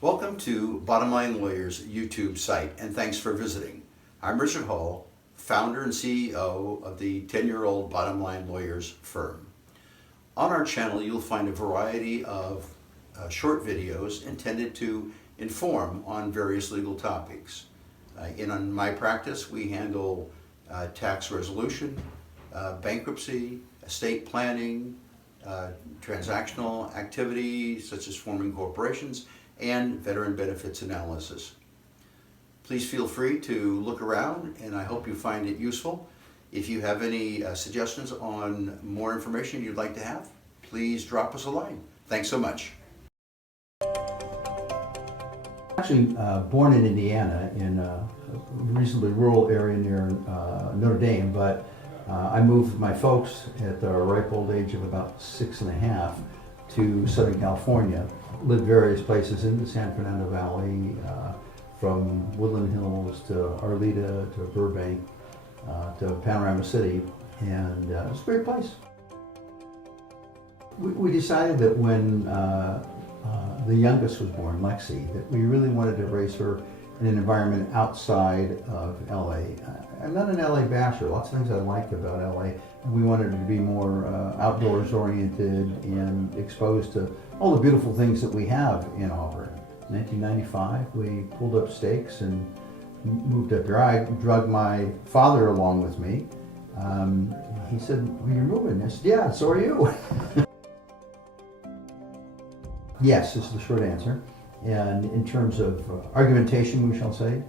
Welcome to BottomLine Lawyers YouTube site, and thanks for visiting. I'm Richard Hall, founder and CEO of the 10-year-old BottomLine Lawyers firm. On our channel, you'll find a variety of short videos intended to inform on various legal topics. In my practice, we handle tax resolution, bankruptcy, estate planning, transactional activity such as forming corporations, and veteran benefits analysis. Please feel free to look around, and I hope you find it useful. If you have any suggestions on more information you'd like to have, please drop us a line. Thanks so much. Actually born in Indiana in a reasonably rural area near Notre Dame, but I moved with my folks at the ripe old age of about 6.5 to Southern California. Lived various places in the San Fernando Valley, from Woodland Hills to Arleta to Burbank to Panorama City, and it was a great place. We decided that when the youngest was born, Lexi, that we really wanted to raise her in an environment outside of LA. I'm not an LA basher. Lots of things I like about LA, and we wanted her to be more outdoors oriented and exposed to all the beautiful things that we have in Auburn. In 1995, we pulled up stakes and moved up here. I drugged my father along with me. He said, "Well, you're moving." I said, "Yeah, so are you." Yes, is the short answer. And in terms of argumentation, we shall say,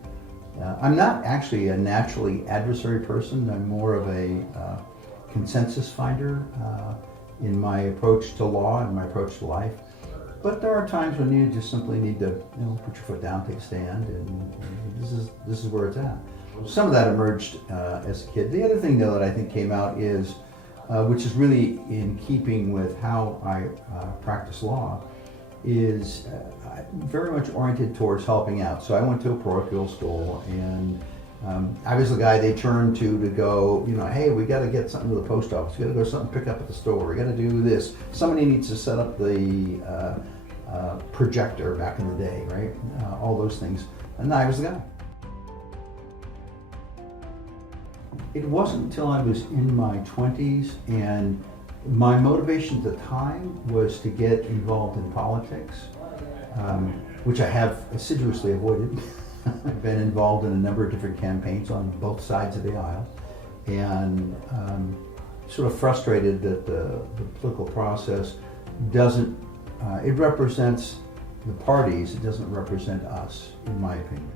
I'm not actually a naturally adversary person. I'm more of a consensus finder in my approach to law and my approach to life. But there are times when you just simply need to, put your foot down, take a stand, and this is where it's at. Some of that emerged as a kid. The other thing, though, that I think came out is, which is really in keeping with how I practice law, is very much oriented towards helping out. So I went to a parochial school, and I was the guy they turned to go, hey, we got to get something to the post office. We got to go something pick up at the store. We got to do this. Somebody needs to set up the projector back in the day, right? All those things. And I was the guy. It wasn't until I was in my 20s, and my motivation at the time was to get involved in politics, which I have assiduously avoided. I've been involved in a number of different campaigns on both sides of the aisle, and sort of frustrated that the political process doesn't, it represents the parties, it doesn't represent us, in my opinion.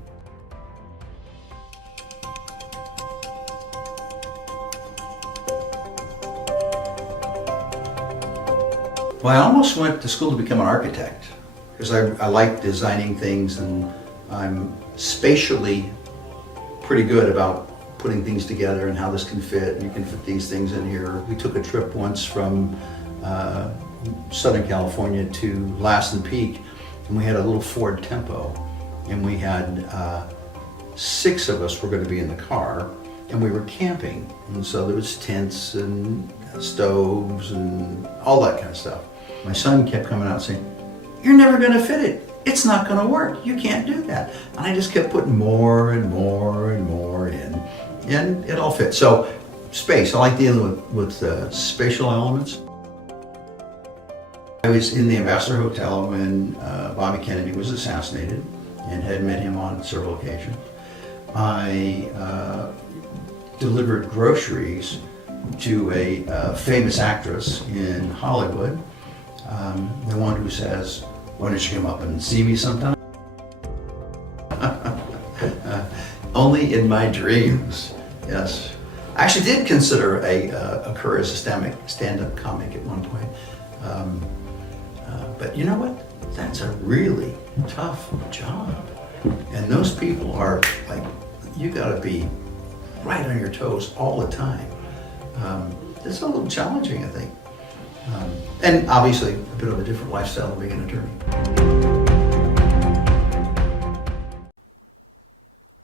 Well, I almost went to school to become an architect because I like designing things, and I'm spatially pretty good about putting things together and how this can fit. You can fit these things in here. We took a trip once from Southern California to Lassen Peak, and we had a little Ford Tempo, and we had 6 of us were going to be in the car, and we were camping, and so there was tents and stoves and all that kind of stuff. My son kept coming out saying, "You're never going to fit it. It's not going to work. You can't do that." And I just kept putting more and more and more in, and it all fit. So space, I like dealing with spatial elements. I was in the Ambassador Hotel when Bobby Kennedy was assassinated and had met him on several occasions. I delivered groceries to a famous actress in Hollywood, the one who says, "Why don't you come up and see me sometime?" Only in my dreams, yes. I actually did consider a career as a stand-up comic at one point. But you know what? That's a really tough job. And those people are like, you gotta be right on your toes all the time. It's a little challenging, I think. And obviously a bit of a different lifestyle than being an attorney.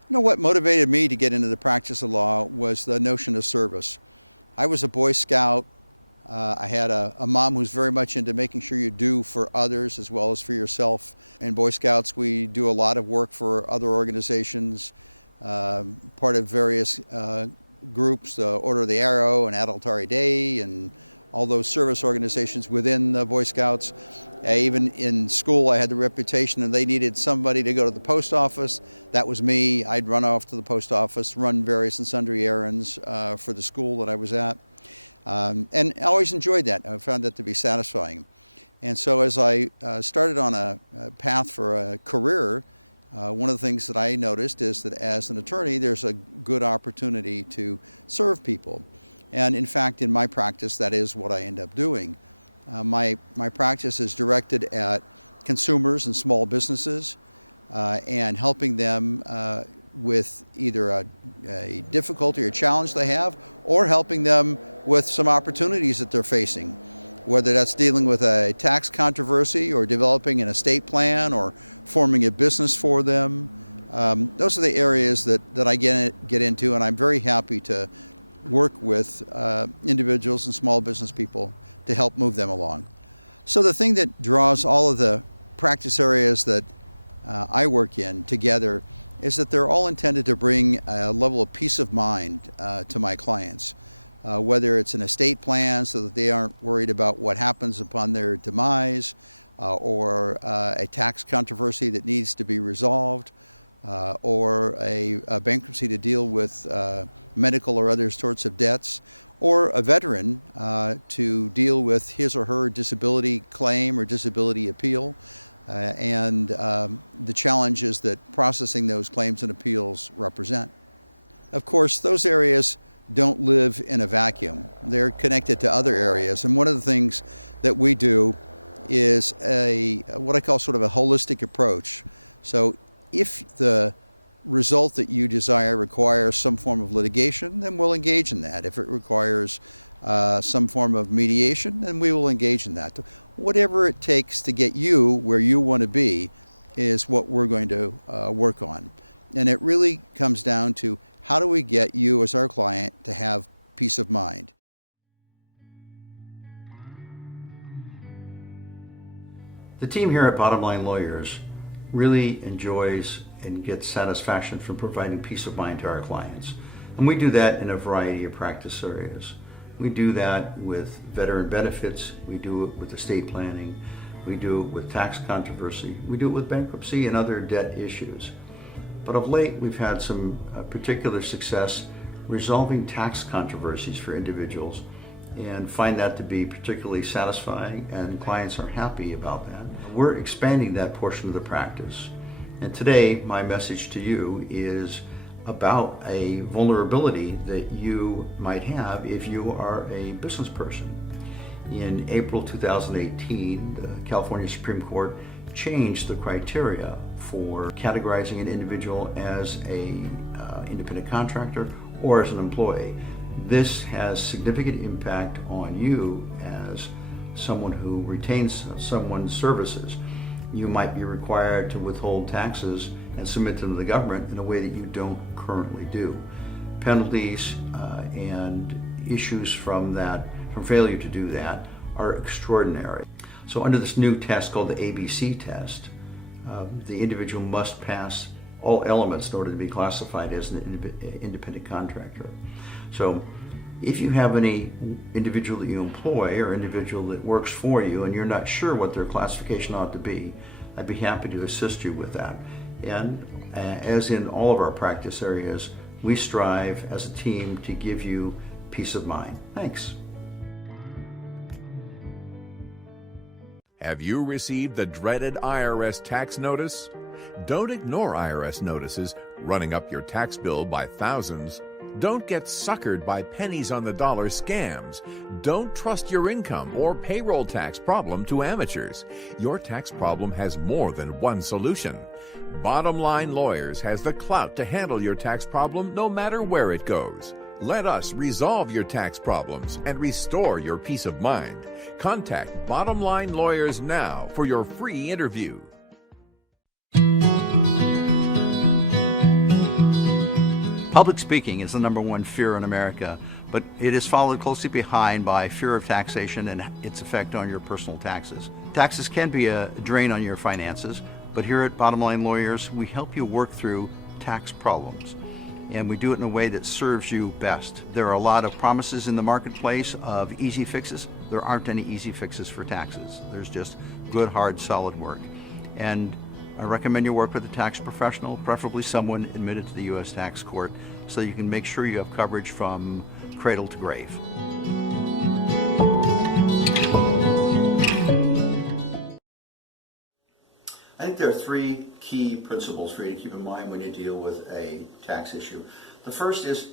What motivated me to get into the practice of law was the notion of service. I was a Boy Scout. I had a mom who's very much into making sure you do for others as well as for yourself. In Boy Scouts, we do a lot of work for other organizations, part of various groups, the Order of the Arrow and Adultari Day, and all those service organizations within the Boy Scouts. Even in school, I had the reputation and they needed somebody to go to the post office. That was me. I'd run off to the post office, run various and sundry errands for the school that I was at. And I always enjoyed that. I found that to be satisfying. And so as I started on a path for a career, one of the things that I noticed is that as an attorney, there's a good opportunity to serve people. And in fact, in my practice, that is what I end up doing. My practice is directed at consumers and small businesses and helping them with either a difficulty or challenge they have, or helping them with some opportunities that they're facing, whether that's dealing with a tax controversy or developing an estate plan or forming a business for them. Those are the areas that I get into, and I'm very happy to work with individuals and small business people to help move them along. So the thing that draws all of the practice areas that I work in together is that they're all intended to bring a level of peace of mind to my clients, whether it's an estate plan so that they aren't worried about what happens upon their demise, or a tax controversy that needs to be resolved, or a bankruptcy to deal with medical or other sorts of debts, or a veteran to deal with his or her disability claim or disability appeal, and the challenges that processing those claims and appeals represent. Of course, those areas don't live in a vacuum. They're connected to other areas, and one of the things that we do is what I call sort of a holistic approach. So if the result that you desire requires some form of litigation, then we'll engage in that. If it requires some form of mediation, then we will engage in that. Whatever it takes to get you where you want to be is what we're going to work on. And it really comes down to, how do we get you as our client to have peace of mind? The team here at BottomLine Lawyers really enjoys and gets satisfaction from providing peace of mind to our clients. And we do that in a variety of practice areas. We do that with veteran benefits, we do it with estate planning, we do it with tax controversy, we do it with bankruptcy and other debt issues. But of late, we've had some particular success resolving tax controversies for individuals, and find that to be particularly satisfying, and clients are happy about that. We're expanding that portion of the practice. And today, my message to you is about a vulnerability that you might have if you are a business person. In April 2018, the California Supreme Court changed the criteria for categorizing an individual as an independent contractor or as an employee. This has significant impact on you as someone who retains someone's services. You might be required to withhold taxes and submit them to the government in a way that you don't currently do. Penalties and issues from failure to do that are extraordinary. So under this new test called the ABC test, the individual must pass all elements in order to be classified as an independent contractor. So if you have any individual that you employ or individual that works for you and you're not sure what their classification ought to be, I'd be happy to assist you with that. And as in all of our practice areas, we strive as a team to give you peace of mind. Thanks. Have you received the dreaded IRS tax notice? Don't ignore IRS notices running up your tax bill by thousands. Don't get suckered by pennies on the dollar scams. Don't trust your income or payroll tax problem to amateurs. Your tax problem has more than one solution. BottomLine Lawyers has the clout to handle your tax problem no matter where it goes. Let us resolve your tax problems and restore your peace of mind. Contact BottomLine Lawyers now for your free interview. Public speaking is the #1 fear in America. but it is followed closely behind by fear of taxation and its effect on your personal taxes. Taxes can be a drain on your finances, but here at BottomLine Lawyers, we help you work through tax problems, and we do it in a way that serves you best. There are a lot of promises in the marketplace of easy fixes. There aren't any easy fixes for taxes. There's just good, hard, solid work. And I recommend you work with a tax professional, preferably someone admitted to the U.S. tax court, so you can make sure you have coverage from cradle to grave. I think there are three key principles for you to keep in mind when you deal with a tax issue. The first is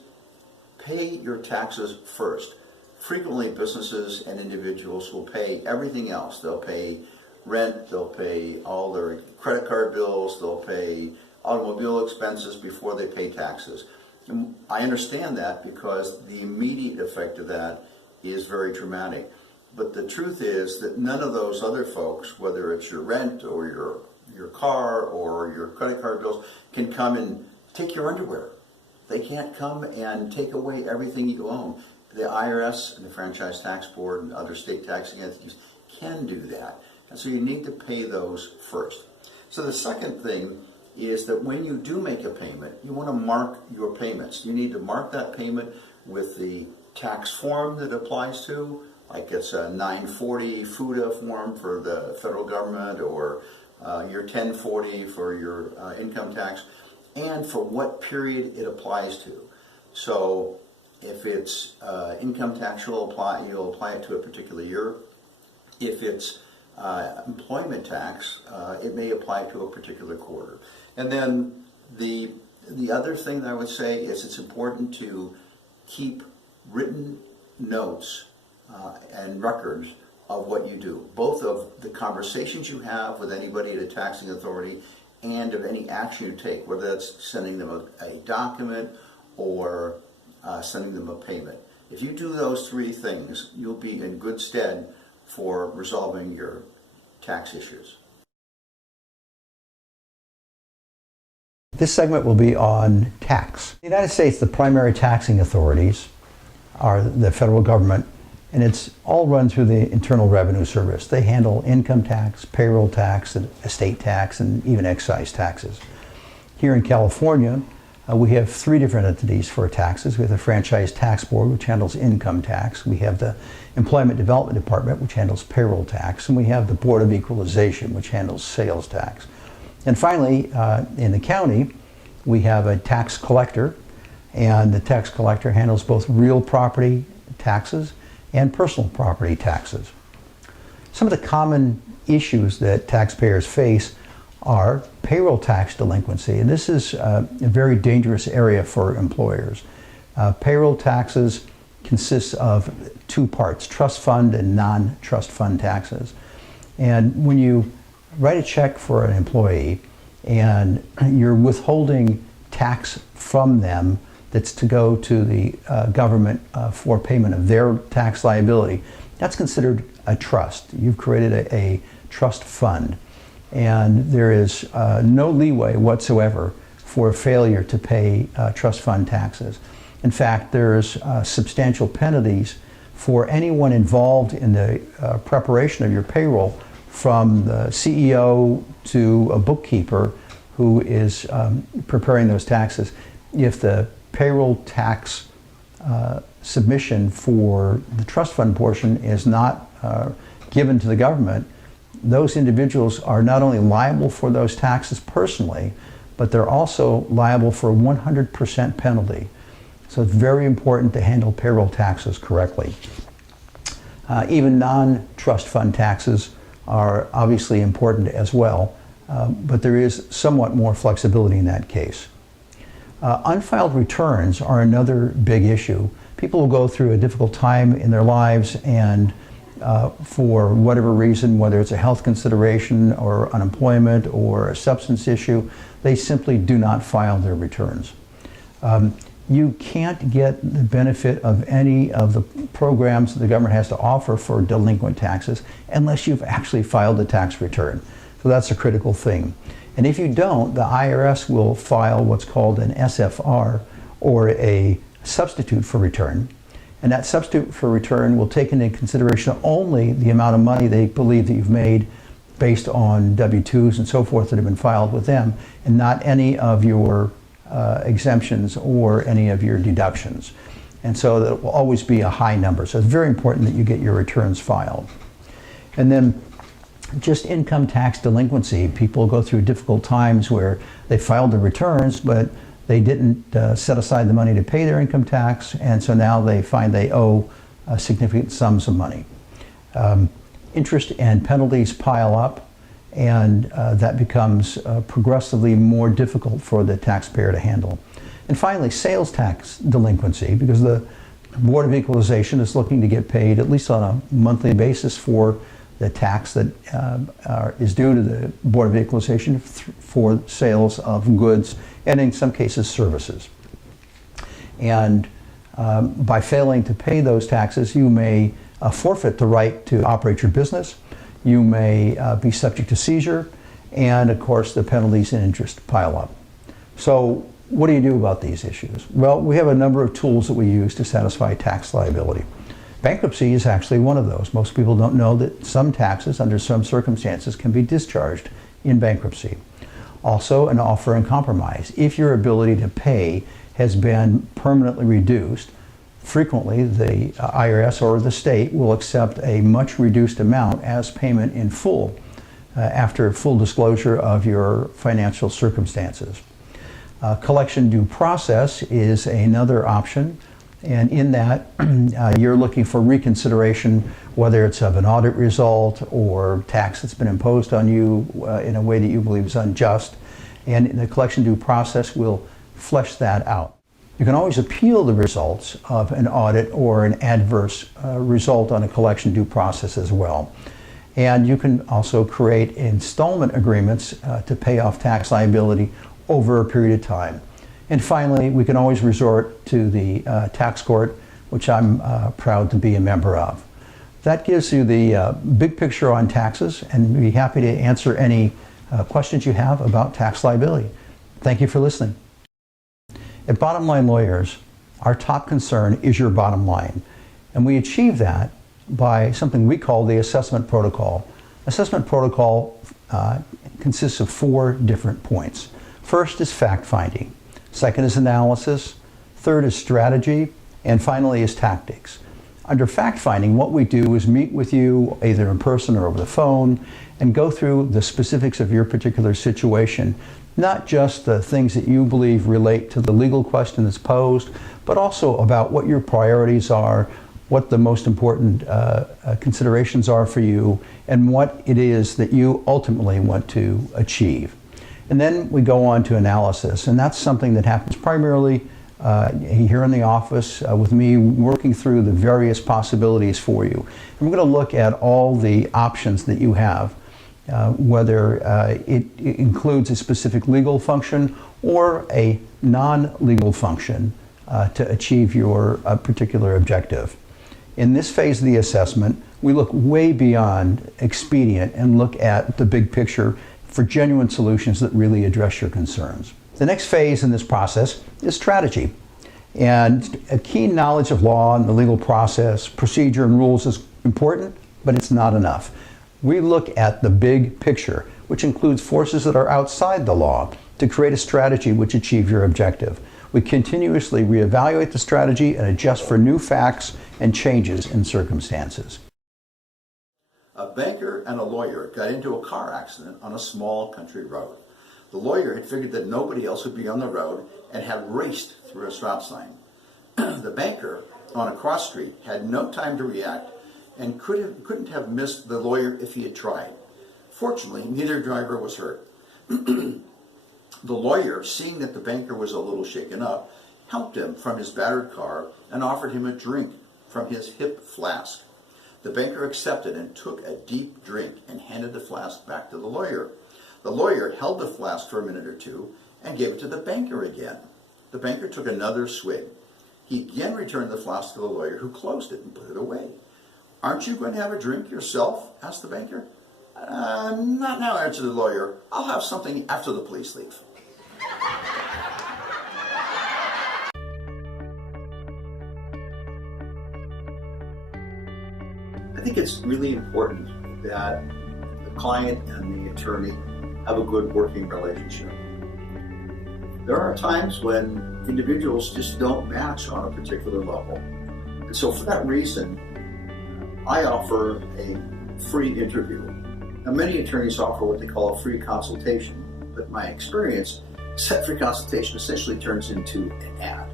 pay your taxes first. Frequently, businesses and individuals will pay everything else. They'll pay rent, they'll pay all their credit card bills, they'll pay automobile expenses before they pay taxes. And I understand that because the immediate effect of that is very dramatic. But the truth is that none of those other folks, whether it's your rent or your car or your credit card bills, can come and take your underwear. They can't come and take away everything you own. The IRS and the Franchise Tax Board and other state taxing entities can do that. And so you need to pay those first. So the second thing is that when you do make a payment, you want to mark your payments. You need to mark that payment with the tax form that applies to, like it's a 940 FUTA form for the federal government, or your 1040 for your income tax, and for what period it applies to. So if it's income tax, you'll apply it to a particular year. If it's employment tax, it may apply to a particular quarter. And then the other thing that I would say is it's important to keep written notes and records of what you do, both of the conversations you have with anybody at a taxing authority and of any action you take, whether that's sending them a document or sending them a payment. If you do those three things, you'll be in good stead for resolving your tax issues. This segment will be on tax. In the United States, the primary taxing authorities are the federal government, and it's all run through the Internal Revenue Service. They handle income tax, payroll tax, and estate tax, and even excise taxes. Here in California, we have three different entities for taxes. We have the Franchise Tax Board, which handles income tax. We have the Employment Development Department, which handles payroll tax. And we have the Board of Equalization, which handles sales tax. And finally, in the county, we have a tax collector, and the tax collector handles both real property taxes and personal property taxes. Some of the common issues that taxpayers face are payroll tax delinquency, and this is a very dangerous area for employers. Payroll taxes consist of two parts, trust fund and non-trust fund taxes. And when you write a check for an employee and you're withholding tax from them that's to go to the government for payment of their tax liability, that's considered a trust. You've created a trust fund, and there is no leeway whatsoever for failure to pay trust fund taxes. In fact, there's substantial penalties for anyone involved in the preparation of your payroll, from the CEO to a bookkeeper who is preparing those taxes. If the payroll tax submission for the trust fund portion is not given to the government, those individuals are not only liable for those taxes personally, but they're also liable for a 100% penalty. So it's very important to handle payroll taxes correctly. Even non-trust fund taxes are obviously important as well, but there is somewhat more flexibility in that case. Unfiled returns are another big issue. People will go through a difficult time in their lives, and for whatever reason, whether it's a health consideration or unemployment or a substance issue, they simply do not file their returns. You can't get the benefit of any of the programs that the government has to offer for delinquent taxes unless you've actually filed a tax return. So that's a critical thing. And if you don't, the IRS will file what's called an SFR, or a substitute for return. And that substitute for return will take into consideration only the amount of money they believe that you've made based on W-2s and so forth that have been filed with them, and not any of your exemptions or any of your deductions. And so that will always be a high number. So it's very important that you get your returns filed. And then just income tax delinquency. People go through difficult times where they filed their returns, but they didn't set aside the money to pay their income tax, and so now they find they owe significant sums of money. Interest and penalties pile up, and that becomes progressively more difficult for the taxpayer to handle. And finally, sales tax delinquency, because the Board of Equalization is looking to get paid at least on a monthly basis for the tax that is due to the Board of Equalization for sales of goods and in some cases services. And by failing to pay those taxes, you may forfeit the right to operate your business, you may be subject to seizure, and of course the penalties and interest pile up. So what do you do about these issues? Well, we have a number of tools that we use to satisfy tax liability. Bankruptcy is actually one of those. Most people don't know that some taxes, under some circumstances, can be discharged in bankruptcy. Also, an offer and compromise. If your ability to pay has been permanently reduced, frequently the IRS or the state will accept a much reduced amount as payment in full after full disclosure of your financial circumstances. Collection due process is another option. And in that, you're looking for reconsideration, whether it's of an audit result or tax that's been imposed on you in a way that you believe is unjust. And the collection due process will flesh that out. You can always appeal the results of an audit or an adverse result on a collection due process as well. And you can also create installment agreements to pay off tax liability over a period of time. And finally, we can always resort to the tax court, which I'm proud to be a member of. That gives you the big picture on taxes, and we'd be happy to answer any questions you have about tax liability. Thank you for listening. At BottomLine Lawyers, our top concern is your bottom line, and we achieve that by something we call the assessment protocol. Assessment protocol consists of 4 different points. First is fact-finding. Second is analysis, third is strategy, and finally is tactics. Under fact-finding, what we do is meet with you either in person or over the phone and go through the specifics of your particular situation, not just the things that you believe relate to the legal question that's posed, but also about what your priorities are, what the most important considerations are for you, and what it is that you ultimately want to achieve. And then we go on to analysis, and that's something that happens primarily here in the office with me working through the various possibilities for you. And we're going to look at all the options that you have, whether it includes a specific legal function or a non-legal function to achieve your particular objective. In this phase of the assessment, we look way beyond expedient and look at the big picture for genuine solutions that really address your concerns. The next phase in this process is strategy. And a keen knowledge of law and the legal process, procedure, and rules is important, but it's not enough. We look at the big picture, which includes forces that are outside the law, to create a strategy which achieves your objective. We continuously reevaluate the strategy and adjust for new facts and changes in circumstances. A banker and a lawyer got into a car accident on a small country road. The lawyer had figured that nobody else would be on the road and had raced through a stop sign. The banker on a cross street had no time to react and couldn't have missed the lawyer if he had tried. Fortunately, neither driver was hurt. The lawyer, seeing that the banker was a little shaken up, helped him from his battered car and offered him a drink from his hip flask. The banker accepted and took a deep drink and handed the flask back to the lawyer. The lawyer held the flask for a minute or two and gave it to the banker again. The banker took another swig. He again returned the flask to the lawyer, who closed it and put it away. "Aren't you going to have a drink yourself?" asked the banker. Not now," answered the lawyer. "I'll have something after the police leave." I think it's really important that the client and the attorney have a good working relationship. There are times when individuals just don't match on a particular level. And so for that reason, I offer a free interview. Now, many attorneys offer what they call a free consultation, but my experience is that free consultation essentially turns into an ad.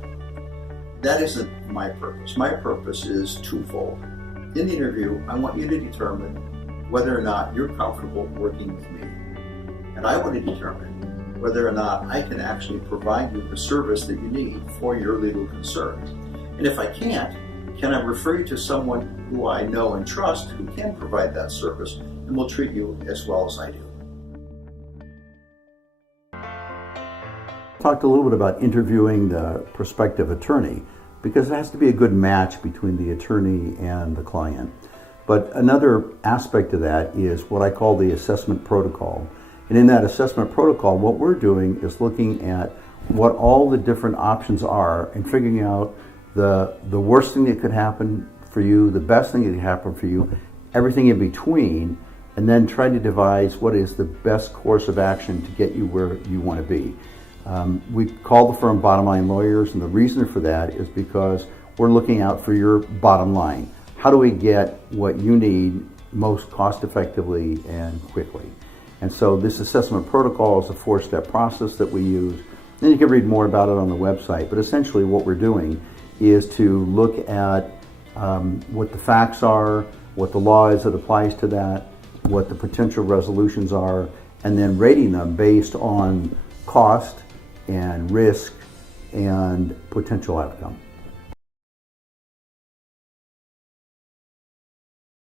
That isn't my purpose. My purpose is twofold. In the interview, I want you to determine whether or not you're comfortable working with me. And I want to determine whether or not I can actually provide you the service that you need for your legal concern. And if I can't, can I refer you to someone who I know and trust who can provide that service and will treat you as well as I do? Talked a little bit about interviewing the prospective attorney because it has to be a good match between the attorney and the client. But another aspect of that is what I call the assessment protocol. And in that assessment protocol, what we're doing is looking at what all the different options are and figuring out the worst thing that could happen for you, the best thing that could happen for you, everything in between, and then try to devise what is the best course of action to get you where you want to be. We call the firm BottomLine Lawyers, and the reason for that is because we're looking out for your bottom line. How do we get what you need most cost effectively and quickly? And so this assessment protocol is a 4-step process that we use. And you can read more about it on the website, but essentially what we're doing is to look at what the facts are, what the law is that applies to that, what the potential resolutions are, and then rating them based on cost and risk and potential outcome.